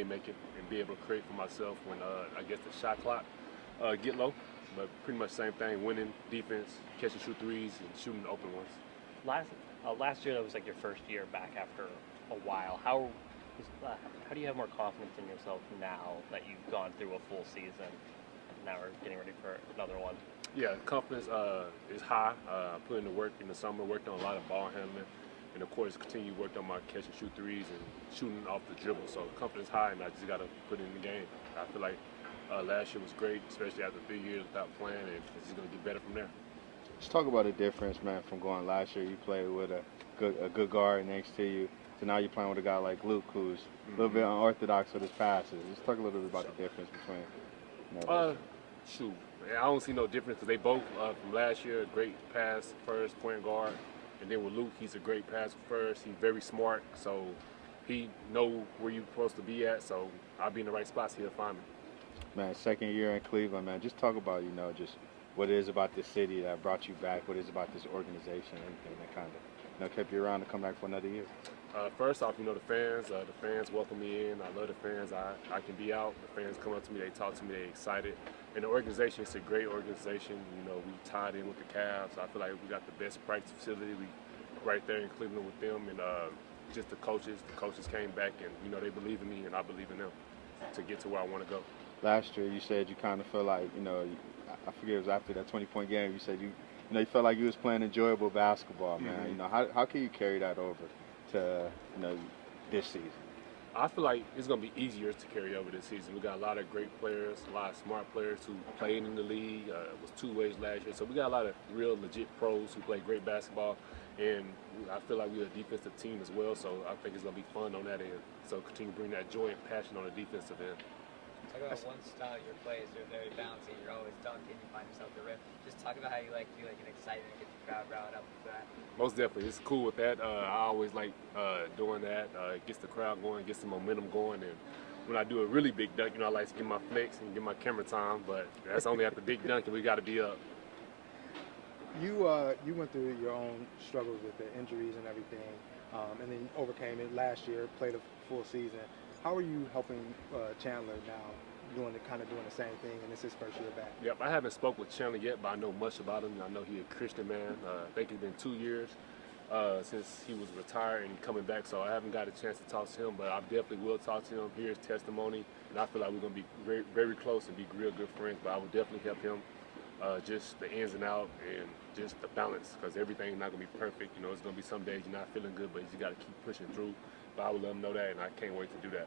playmaking and be able to create for myself when I guess the shot clock get low. But pretty much the same thing: winning defense, catch and shoot threes, and shooting the open ones. Last year that was like your first year back after a while. How do you have more confidence in yourself now that you've gone through a full season and now we're getting ready for another one? Yeah, confidence is high. I put in the work in the summer, worked on a lot of ball handling, and of course continue worked on my catch and shoot threes and shooting off the dribble. So confidence high, and I just got to put it in the game. I feel like last year was great, especially after 3 years without playing, and it's just going to get better from there. Let's talk about the difference, man, from going last year. You played with a good guard next to you, to now you're playing with a guy like Luke, who's a little bit unorthodox with his passes. Let's talk a little bit about the difference between. Shoot, man, I don't see no difference because they both from last year, great pass first point guard, and then with Luke, he's a great pass first. He's very smart, so he know where you're supposed to be at. So I'll be in the right spots. He'll find me. Man, second year in Cleveland, man. Just talk about just what it is about this city that brought you back. What it is about this organization, everything that kind of kept you around to come back for another year. First off, the fans welcome me in. I love the fans. I can be out. The fans come up to me. They talk to me. They're excited. And the organization, it's a great organization. We tied in with the Cavs. I feel like we got the best practice facility. We right there in Cleveland with them, and just the coaches. The coaches came back, and they believe in me, and I believe in them to get to where I want to go. Last year, you said you kind of feel like I forget it was after that 20-point game. You said you felt like you was playing enjoyable basketball, man. Mm-hmm. How can you carry that over to this season? I feel like it's going to be easier to carry over this season. We got a lot of great players, a lot of smart players who played in the league. It was two ways last year. So we got a lot of real legit pros who play great basketball. And I feel like we're a defensive team as well. So I think it's going to be fun on that end. So continue to bring that joy and passion on the defensive end. Talk about one style of your plays. You're very bouncy. You're always dunking. You find yourself the rim. Just talk about how you like to do an excitement, get the crowd riled up with that. Most definitely. It's cool with that. I always like doing that. It gets the crowd going, gets the momentum going. And when I do a really big dunk, I like to get my flex and get my camera time. But that's only after big dunk, and we got to be up. You went through your own struggles with the injuries and everything, and then overcame it last year, played a full season. How are you helping Chandler now, doing the same thing, and this is his first year back? Yep, I haven't spoke with Chandler yet, but I know much about him. I know he's a Christian man. I think it's been 2 years since he was retired and coming back, so I haven't got a chance to talk to him, but I definitely will talk to him, hear his testimony, and I feel like we're going to be very, very close and be real good friends, but I will definitely help him. Just the ins and outs and just the balance, because everything's not going to be perfect. It's going to be some days you're not feeling good, but you got to keep pushing through. But I will let him know that, and I can't wait to do that.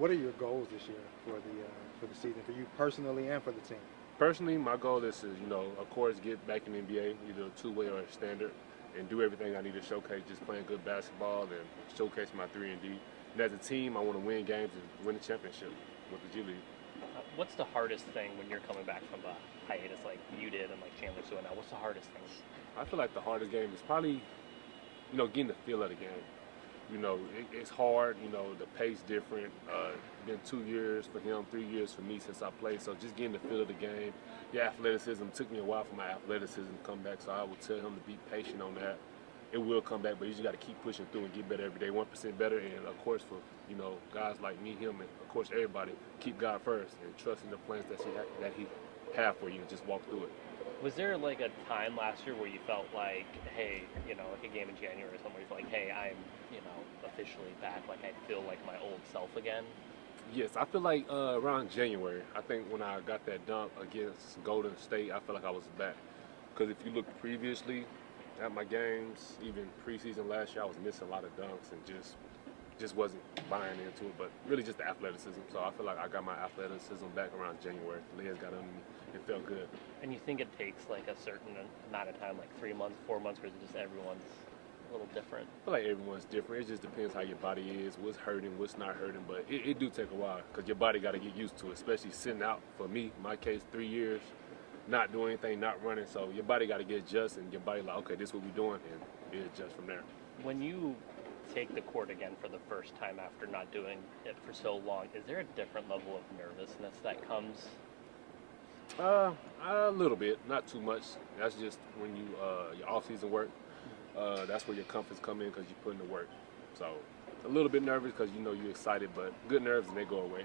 What are your goals this year for the season, for you personally and for the team? Personally, my goal is to, of course, get back in the NBA, either a two-way or a standard, and do everything I need to showcase, just playing good basketball and showcase my 3-and-D. And as a team, I want to win games and win the championship with the G League. What's the hardest thing when you're coming back from a hiatus like you did and like Chandler's doing now? What's the hardest thing? I feel like the hardest game is probably, getting the feel of the game. It's hard. The pace different. Been 2 years for him, 3 years for me since I played. So just getting the feel of the game. Yeah, athleticism took me a while for my athleticism to come back. So I would tell him to be patient on that. It will come back, but you just got to keep pushing through and get better every day, 1% better. And of course, for guys like me, him, and of course everybody, keep God first and trusting the plans that he have for you and just walk through it. Was there like a time last year where you felt like, hey, like a game in January or something, where you felt like, hey, I'm, officially back, like I feel like my old self again? Yes, I feel like around January, I think when I got that dunk against Golden State, I felt like I was back. Because if you look previously at my games, even preseason last year, I was missing a lot of dunks and just wasn't buying into it, but really just the athleticism. So I feel like I got my athleticism back around January. The legs got under me. It felt good. And you think it takes like a certain amount of time, like 3 months, 4 months, or is it just everyone's a little different? I feel like everyone's different. It just depends how your body is, what's hurting, what's not hurting, but it do take a while because your body got to get used to it, especially sitting out. For me, in my case, 3 years, not doing anything, not running, so your body got to get adjusted, and your body like, okay, this is what we're doing, and it adjusts from there. When you take the court again for the first time after not doing it for so long, is there a different level of nervousness that comes? A little bit, not too much. That's just when you your off-season work. That's where your confidence come in because you put in the work. So A little bit nervous because, you know, you're excited, but good nerves and they go away.